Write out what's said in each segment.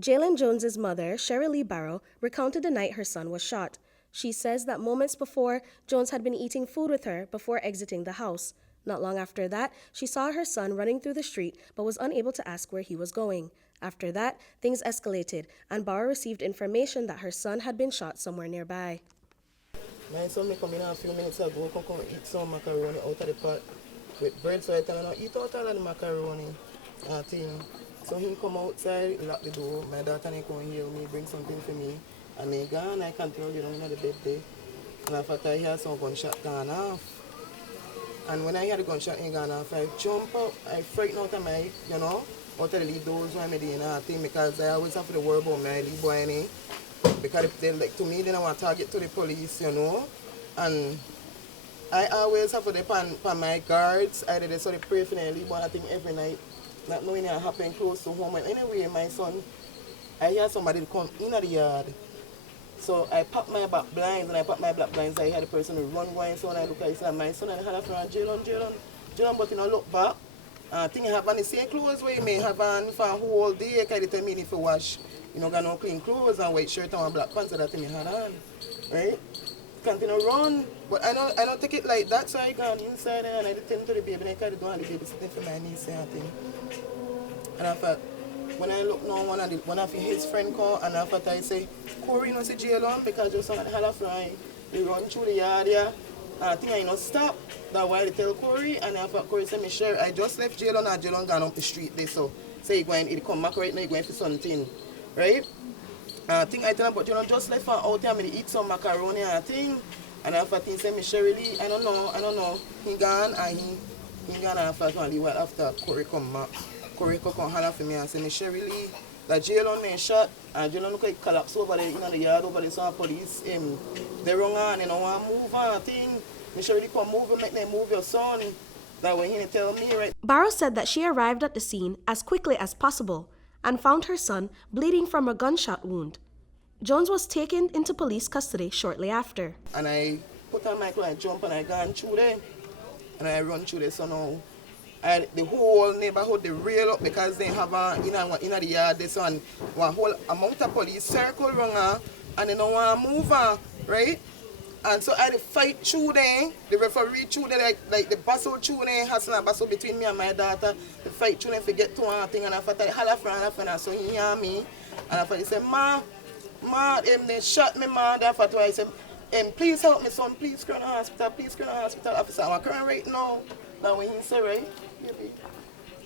Jalen Jones's mother, Sherry Lee Barrow, recounted the night her son was shot. She says that moments before, Jones had been eating food with her before exiting the house. Not long after that, she saw her son running through the street but was unable to ask where he was going. After that, things escalated, and Barrow received information that her son had been shot somewhere nearby. My son may come in a few minutes ago, come eat some macaroni out of the pot with bread, so I tell him, eat out all of the macaroni thing. So he come outside, lock the door, my daughter come here, me bring something for me, and they gone, I continue down in the bed there. And after I hear some gunshot gone off. And when I hear the gunshot gone off, I jump up, I frighten out of my, out of the lead doors when I'm doing that thing, because I always have to worry about my lead boy, because if they like to me, they don't want to target to the police, and I always have to depend on my guards. I did so they pray for the lead boy, I think every night, not knowing it happen close to home. And anyway, my son, I hear somebody come in the yard. So I pop my back blinds, and I pop my black blinds. I hear the person who run going, so I look, I say, my son, and I had a friend, Jalen, but look back. I think I have on the same clothes where you may have on for a whole day, because they tell me if you wash, got no clean clothes and white shirt and black pants that thing you had on, right? Continue run, but I don't take it like that, so I gone inside and I tell to the baby, and I carry down the baby sitting for my niece and thing. And I thought, when I look now, one of his friend called, and I thought I say, Corey, see Jalen, because just somebody had a fly, they run through the yard here. I think I stop. That's why they tell Corey, and I thought Corey said, Michelle, I just left Jalen, and Jalen gone up the street there, so say he come back right now, he going for something, right? I think I tell him, but just left her out there, I eat some macaroni and thing, and I thought he said, Michelle, really, I don't know, he gone, and he gone, and I thought only well after Corey come back. Corey come holler for me and say, Michelle, really, that Jalen man shot, and Jalen look like collapse over there, the yard over there, so police, they run on, they don't want to move on, thing. Michelle really come move and make them move your son. That way he tell me, right? Barrow said that she arrived at the scene as quickly as possible and found her son bleeding from a gunshot wound. Jones was taken into police custody shortly after. And I put on my clothes, I jump and I gone through there. And I run through there, so now the whole neighborhood, they rail up because they have in the yard, this one whole amount of police circle around and they don't want to move on, right? And so I had to fight through there, the referee through there, like the bustle through there, hustle and bustle between me and my daughter, the fight through there to get to one thing, and I thought I had a friend, so he hear me, and I thought he said, Ma, they shot me, Ma, I thought I said, please help me, son, please go to the hospital, officer, I'm crying right now, that way he said, right,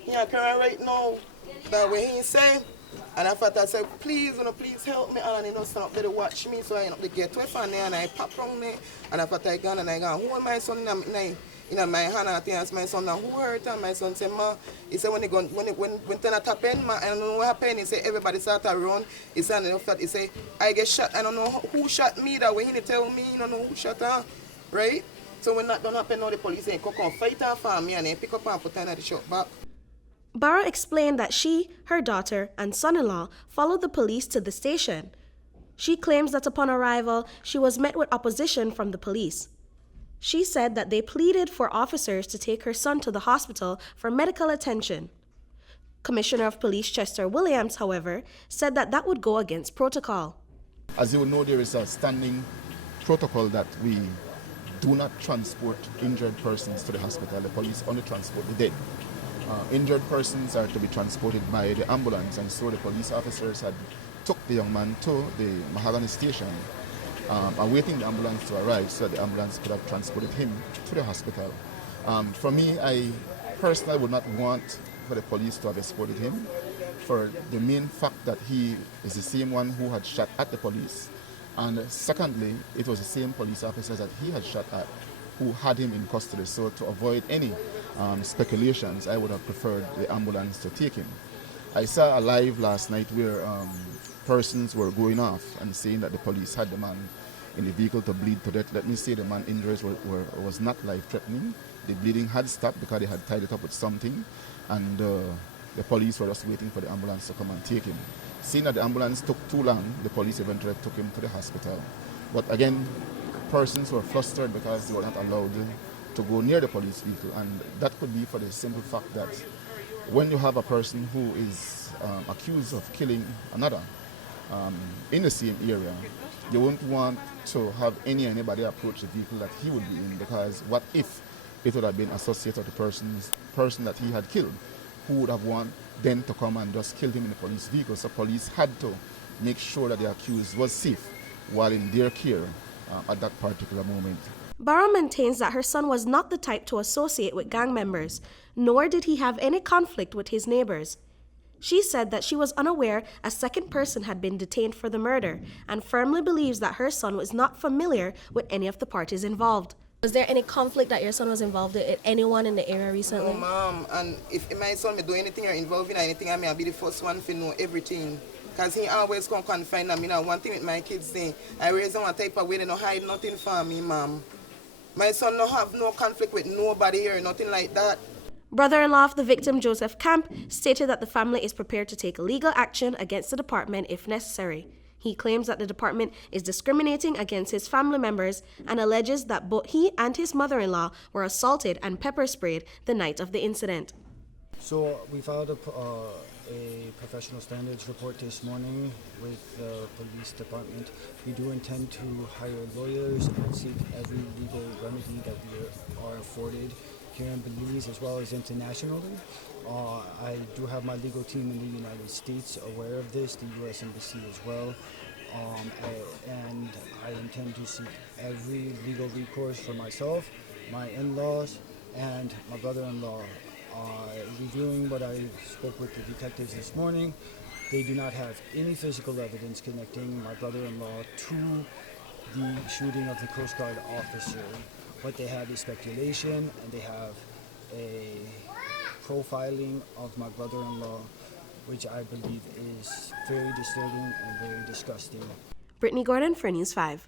yeah, crying right now, that way he said. And I thought I said, please help me, and he stand up there to watch me, so I end up to get away from there, and I pop around there, and I thought I gone, and I hold my son in my hand, and I asked my son, now who hurt him? My son said, Ma, he said, when that happened, Ma, I don't know what happened, he said, everybody started to run, he said, he said, I get shot, I don't know who shot me, that way he didn't tell me, you don't know who shot her, right? So when that don't happen, now the police ain't come fight her for me, and they pick up and put her in the shop back. Barrow explained that she, her daughter, and son-in-law followed the police to the station. She claims that upon arrival, she was met with opposition from the police. She said that they pleaded for officers to take her son to the hospital for medical attention. Commissioner of Police Chester Williams, however, said that that would go against protocol. As you know, there is a standing protocol that we do not transport injured persons to the hospital. The police only transport the dead. Injured persons are to be transported by the ambulance, and so the police officers had took the young man to the Mahogany station, awaiting the ambulance to arrive so that the ambulance could have transported him to the hospital. For me, I personally would not want for the police to have escorted him, for the main fact that he is the same one who had shot at the police, and secondly, it was the same police officers that he had shot at who had him in custody. So to avoid any speculations, I would have preferred the ambulance to take him. I saw a live last night where persons were going off and saying that the police had the man in the vehicle to bleed to death. Let me say the man's injuries was not life-threatening. The bleeding had stopped because they had tied it up with something, and the police were just waiting for the ambulance to come and take him. Seeing that the ambulance took too long, the police eventually took him to the hospital. But again, persons were flustered because they were not allowed to go near the police vehicle, and that could be for the simple fact that when you have a person who is accused of killing another in the same area, you won't want to have anybody approach the vehicle that he would be in, because what if it would have been associated with the person that he had killed, who would have wanted then to come and just kill him in the police vehicle. So police had to make sure that the accused was safe while in their care at that particular moment. Barrow maintains that her son was not the type to associate with gang members, nor did he have any conflict with his neighbors. She said that she was unaware a second person had been detained for the murder and firmly believes that her son was not familiar with any of the parties involved. Was there any conflict that your son was involved with anyone in the area recently? No, ma'am. And if my son may do anything or involved in anything, I may be the first one to know everything. Because he always come confine them. You know, one thing with my kids say, I raise them one type of way, they don't hide nothing from me, ma'am. My son no have no conflict with nobody here, nothing like that. Brother-in-law of the victim, Joseph Camp, stated that the family is prepared to take legal action against the department if necessary. He claims that the department is discriminating against his family members and alleges that both he and his mother-in-law were assaulted and pepper sprayed the night of the incident. So we filed a professional standards report this morning with the police department. We do intend to hire lawyers and seek every legal remedy that we are afforded here in Belize as well as internationally. I do have my legal team in the United States aware of this, the U.S. Embassy as well, and I intend to seek every legal recourse for myself, my in-laws, and my brother-in-law. Reviewing what I spoke with the detectives this morning, they do not have any physical evidence connecting my brother-in-law to the shooting of the Coast Guard officer. What they have is speculation, and they have a profiling of my brother-in-law, which I believe is very disturbing and very disgusting. Britney Gordon for News 5.